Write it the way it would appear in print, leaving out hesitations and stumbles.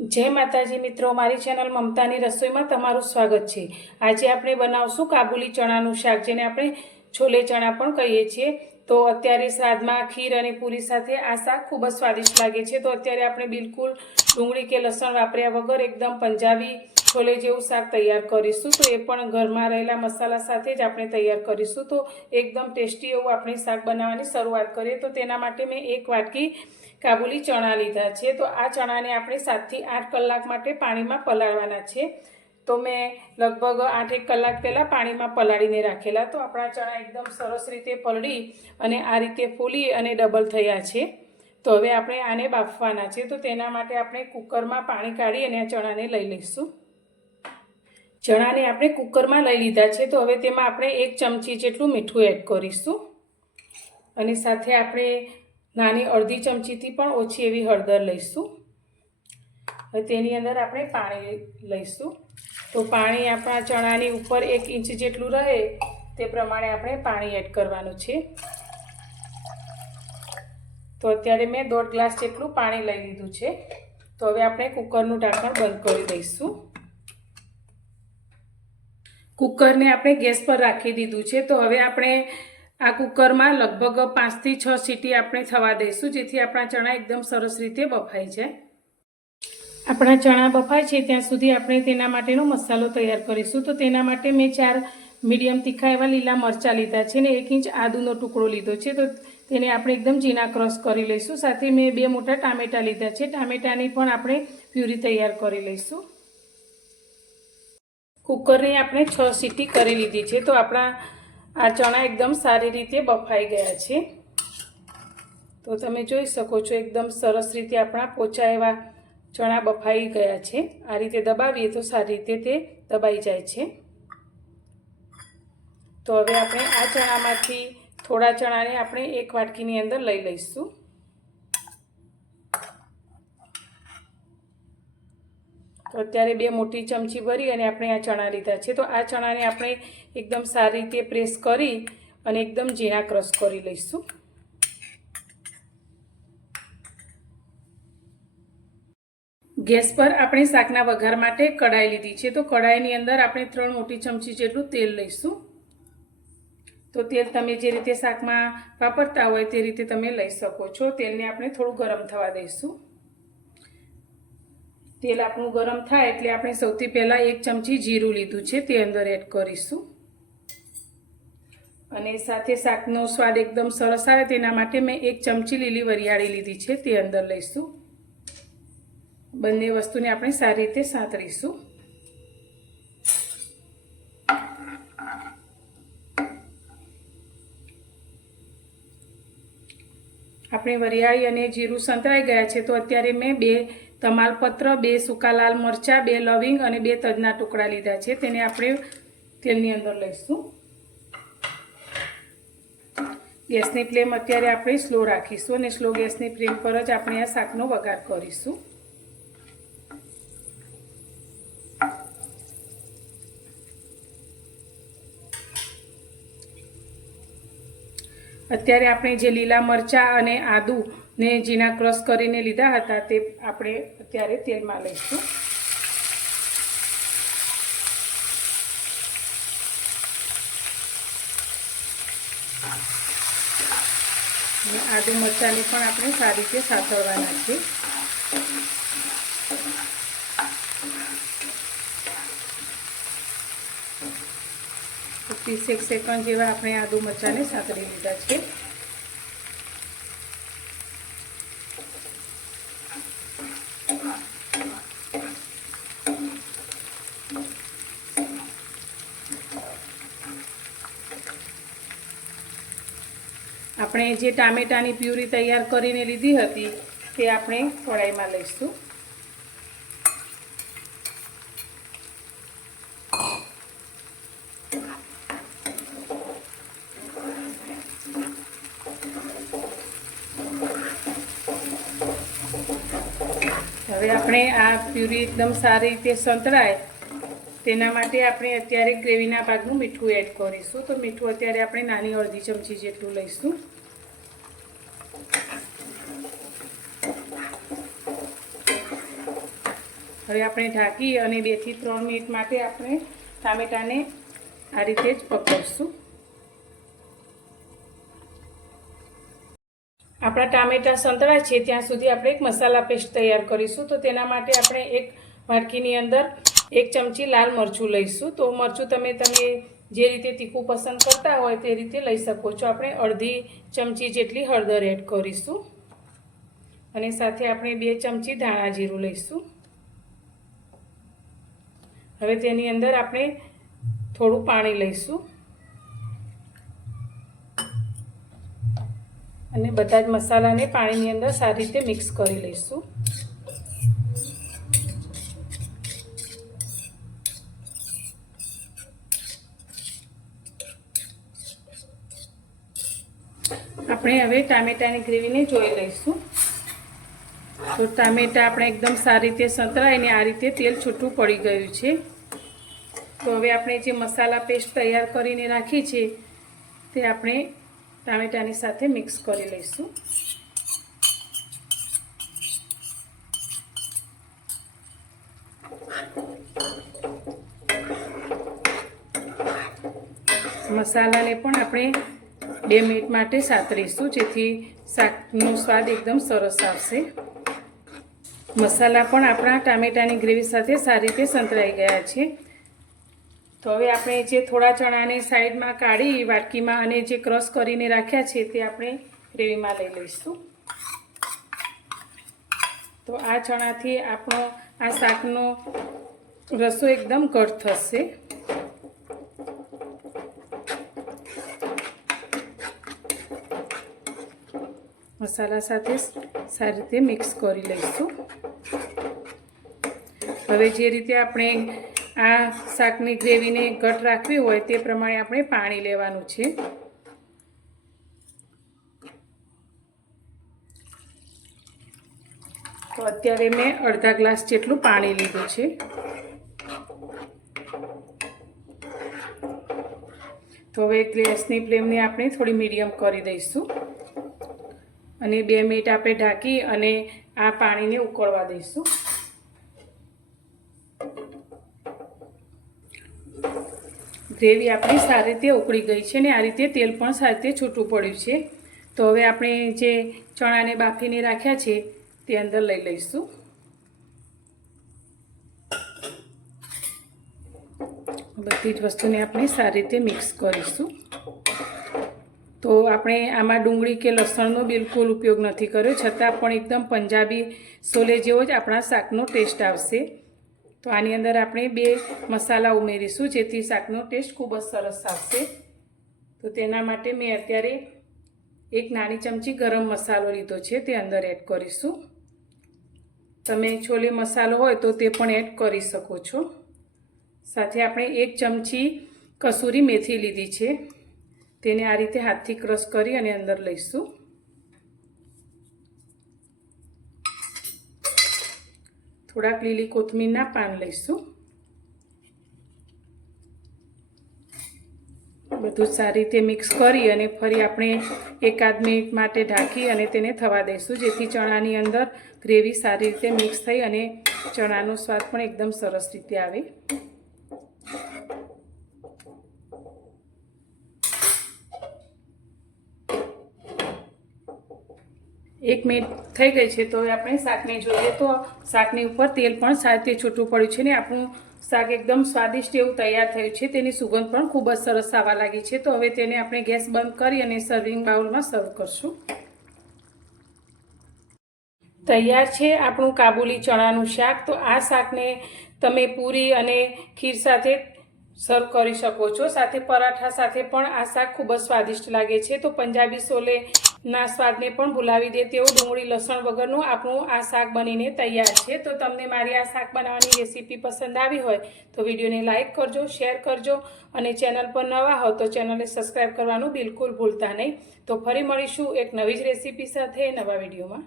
जय माताजी मित्रों, मारी चेनल ममतानी रसोई में तमारुं स्वागत है। आज आपणे बनावशुं काबुली चणानुं शाक, जेने आपणे छोले चणा पण कहीए छीए। तो अत्यारे श्राद्धमां खीर अने पूरी साथे आ शाक खूब ज स्वादिष्ट लागे छे। तो अत्यारे आपणे बिलकुल डूंगળી के लसण वापर्या वगर एकदम पंजाबी छोले जेवुं शाक तैयार करीशुं। तो ए पण घरमां रहेला मसाला साथे ज आपणे तैयार करीशुं। तो एकदम टेस्टी एवुं आपणे शाक बनाववानी शरूआत करीए। तो तेना माटे मैं 1 वाटकी काबुली चणा लीधा है। तो आ चणा ने आपणे 7 થી 8 कलाक माटे पाणी में पलाळवाना है। तो मैं लगभग 8-1 कलाक पहला पाणी में पलाळीने राखेला। तो अपना चणा एकदम सरस रीते पलળી અને आ रीते फूली અને डबल थया छे। तो हवे आपणे आने बाफवाना छे। तो तेना माटे आपणे कूकर में पाणी काढी अने आ चणा ने लई लईशुं। चणा ने आपणे कूकर में लई लीधा है। तो हवे तेमां आपणे 1 चमची जेटલું मीठું एड करीशुं अने साथे आपणे नानी अर्धी चमचीथी पण ओછી एवी हळदर लईशुं। હવે તેની અંદર આપણે પાણી લઈશું। તો પાણી આપણા ચણાની ઉપર 1 ઇંચ જેટલું રહે તે પ્રમાણે આપણે પાણી એડ કરવાનું છે। તો અત્યારે મેં 1.5 ગ્લાસ જેટલું પાણી લઈ લીધું છે। તો હવે આપણે કુકરનું ઢાંકણ બંધ કરી દઈશું। કુકરને આપણે ગેસ પર રાખી દીધું છે। તો હવે આપણે આ કુકરમાં લગભગ 5 થી 6 સીટી આપણે થવા દઈશું, જેથી આપણા ચણા એકદમ સરસ રીતે બફાઈ જાય। આપણા ચણા બફાય છે ત્યાં સુધી આપણે તેના માટેનો મસાલો તૈયાર કરીશું। તો તેના માટે મેં 4 મીડિયમ તીખા એવા લીલા મરચાં લીધા છે ને 1 ઇંચ આદુનો ટુકડો લીધો છે। તો તેને આપણે એકદમ ઝીણા ક્રશ કરી લઈશું। સાથે મેં 2 મોટા ટામેટાં લીધા છે। ટામેટાની પણ આપણે પ્યુરી તૈયાર કરી લઈશું। કુકરની આપણે 6 સીટી કરી લીધી છે। તો આપણા આ ચણા એકદમ સારી રીતે બફાઈ ગયા છે। તો તમે જોઈ શકો છો એકદમ સરસ રીતે આપણા પોચા એવા ચણા બફાઈ ગયા છે। આ રીતે દબાવીએ તો સારી રીતે તે દબાઈ જાય છે। તો હવે આપણે આ ચણામાંથી થોડા ચણાને આપણે 1 વાટકીની અંદર લઈ લઈશું। તો અત્યારે 2 મોટી ચમચી ભરી અને આપણે આ ચણા લીધા છે। તો આ ચણાને આપણે એકદમ સારી રીતે પ્રેસ કરી અને એકદમ ઝીણા ક્રશ કરી લઈશું। ગેસ પર આપણે શાકના વઘાર માટે કઢાઈ લીધી છે। તો કઢાઈની અંદર આપણે 3 મોટી ચમચી જેટલું તેલ લઈશું। તો તેલ તમે જે રીતે શાકમાં વાપરતા હોય તે રીતે તમે લઈ શકો છો। તેલને આપણે થોડું ગરમ થવા દઈશું। તેલ આપણું ગરમ થાય એટલે આપણે સૌથી પહેલાં 1 ચમચી જીરું લીધું છે તે અંદર એડ કરીશું। અને સાથે શાકનો સ્વાદ એકદમ સરસ આવે તેના માટે મેં 1 ચમચી લીલી વરિયાળી લીધી છે તે અંદર લઈશું। બંને વસ્તુને આપણે સારી રીતે સાંતળીશું। આપણે વરિયાળી અને જીરું સંતળાઈ ગયા છે। તો અત્યારે મેં 2 તમાલપત્ર, 2 સૂકા લાલ મરચાં, 2 લવિંગ અને 2 તજના ટુકડા લીધા છે। તેને આપણે તેલની અંદર લઈશું। ગેસની ફ્લેમ અત્યારે આપણે સ્લો રાખીશું અને સ્લો ગેસની ફ્લેમ પર જ આપણે આ શાકનો વઘાર કરીશું। અત્યારે આપણે જે લીલા મરચાં અને આદુને ઝીણા ક્રશ કરીને લીધા હતા તે આપણે અત્યારે તેલમાં લઈશું। અને આદુ મરચાંને પણ આપણે સારી રીતે સાતળવાના છે। 30 સેકન્ડ જેવા આપણે આદુ મરચાંને સાતળી લીધા છે। આપણે જે ટામેટાની પ્યુરી તૈયાર કરીને લીધી હતી તે આપણે કઢાઈમાં લઈશું। હવે આપણે આ પ્યુરી એકદમ સારી રીતે સંતળાય તેના માટે આપણે અત્યારે ગ્રેવીના ભાગનું મીઠું એડ કરીશું। તો મીઠું અત્યારે આપણે નાની અડધી ચમચી જેટલું લઈશું। હવે આપણે ઢાંકી અને 2 થી 3 મિનિટ માટે આપણે ટામેટાને આ રીતે જ પકવશું. આપણા ટામેટા સંતળાય છે ત્યાં સુધી આપણે એક મસાલા પેસ્ટ તૈયાર કરીશું. તો તેના માટે આપણે એક વાટકીની અંદર 1 ચમચી લાલ મરચું લઈશું. તો મરચું તમે જે રીતે તીખું પસંદ કરતા હોય તે રીતે લઈ શકો છો. આપણે અડધી ચમચી જેટલી હળદર એડ કરીશું અને સાથે આપણે 2 ચમચી ધાણા જીરું લઈશું. હવે તેની અંદર આપણે થોડું પાણી લઈશું અને બધા જ મસાલાને પાણીની અંદર સારી રીતે મિક્સ કરી લઈશું. આપણે હવે ટામેટાની ગ્રેવીને જોઈ લઈશું. તો ટામેટા આપણે એકદમ સારી રીતે સંતળાઈને આ રીતે તેલ છૂટું પડી ગયું છે. તો હવે આપણે જે મસાલા પેસ્ટ તૈયાર કરીને રાખી છે તે આપણે ટામેટાની સાથે મિક્સ કરી લઈશું. મસાલાને પણ આપણે 2 મિનિટ માટે સાતરીશું જેથી શાકનો સ્વાદ એકદમ સરસ આવશે. મસાલા પણ આપણા ટામેટાની ગ્રેવી સાથે સારી રીતે સંતળાઈ ગયા છે. તો હવે આપણે જે થોડા ચણાને સાઈડમાં કાઢી વાટકીમાં અને જે ક્રશ કરીને રાખ્યા છે તે આપણે ગ્રેવીમાં લઈ લઈશું. તો આ ચણાથી આપણો આ શાકનો રસો એકદમ ઘટ થશે. મસાલા સાથે સારી રીતે મિક્સ કરી લઈશું. હવે જે રીતે આપણે આ શાકની ગ્રેવીને ઘટ રાખવી હોય તે પ્રમાણે આપણે પાણી લેવાનું છે. તો અત્યારે મેં અડધા ગ્લાસ જેટલું પાણી લીધું છે. તો હવે ગેસની ફ્લેમને આપણે થોડી મીડિયમ કરી દઈશું અને 2 મિનિટ આપણે ઢાંકી અને આ પાણીને ઉકળવા દઈશું. ગ્રેવી આપણી સારી રીતે ઉકળી ગઈ છે ને આ રીતે તેલ પણ સારી રીતે છૂટું પડ્યું છે. તો હવે આપણે જે ચણાને બાફીને રાખ્યા છે તે અંદર લઈ લઈશું. બધી જ વસ્તુને આપણે સારી રીતે મિક્સ કરીશું. તો આપણે આમાં ડુંગળી કે લસણનો બિલકુલ ઉપયોગ નથી કર્યો, છતાં પણ એકદમ પંજાબી છોલે જેવો જ આપણા શાકનો ટેસ્ટ આવશે. તો આની અંદર આપણે 2 મસાલા ઉમેરીશું જેથી શાકનો ટેસ્ટ ખૂબ જ સરસ આવશે. તો તેના માટે મેં અત્યારે 1 નાની ચમચી ગરમ મસાલો લીધો છે તે અંદર એડ કરીશું. તમે છોલે મસાલો હોય તો તે પણ એડ કરી શકો છો. સાથે આપણે 1 ચમચી કસૂરી મેથી લીધી છે, તેને આ રીતે હાથથી ક્રશ કરી અને અંદર લઈશું. થોડાક લીલી કોથમીરના પાન લઈશું. બધું સારી રીતે મિક્સ કરી અને ફરી આપણે 1-8 મિનિટ માટે ઢાંકી અને તેને થવા દઈશું જેથી ચણાની અંદર ગ્રેવી સારી રીતે મિક્સ થઈ અને ચણાનો સ્વાદ પણ એકદમ સરસ રીતે આવે. 1 મિનિટ થઈ ગઈ છે. તો હવે આપણે શાકને જોઈએ તો શાકની ઉપર તેલ પણ સારી રીતે છૂટું પડ્યું છે ને આપણું શાક એકદમ સ્વાદિષ્ટ એવું તૈયાર થયું છે. તેની સુગંધ પણ ખૂબ જ સરસ આવવા લાગી છે. તો હવે તેને આપણે ગેસ બંધ કરી અને સર્વિંગ બાઉલમાં સર્વ કરશું. તૈયાર છે આપણું કાબુલી ચણાનું શાક. તો આ શાકને તમે પૂરી અને ખીર સાથે સર્વ કરી શકો છો. સાથે પરાઠા સાથે પણ આ શાક ખૂબ જ સ્વાદિષ્ટ લાગે છે. તો પંજાબી છોલેના સ્વાદને પણ ભૂલાવી દે તેવું ડુંગળી લસણ વગરનું આપણું આ શાક બનીને તૈયાર છે. તો તમને મારી આ શાક બનાવવાની રેસીપી પસંદ આવી હોય તો વિડીયોને લાઇક કરજો, શેર કરજો અને ચેનલ પર નવા હો તો ચેનલને સબસ્ક્રાઈબ કરવાનું બિલકુલ ભૂલતા નહીં. તો ફરી મળીશું એક નવી જ રેસીપી સાથે નવા વિડીયોમાં.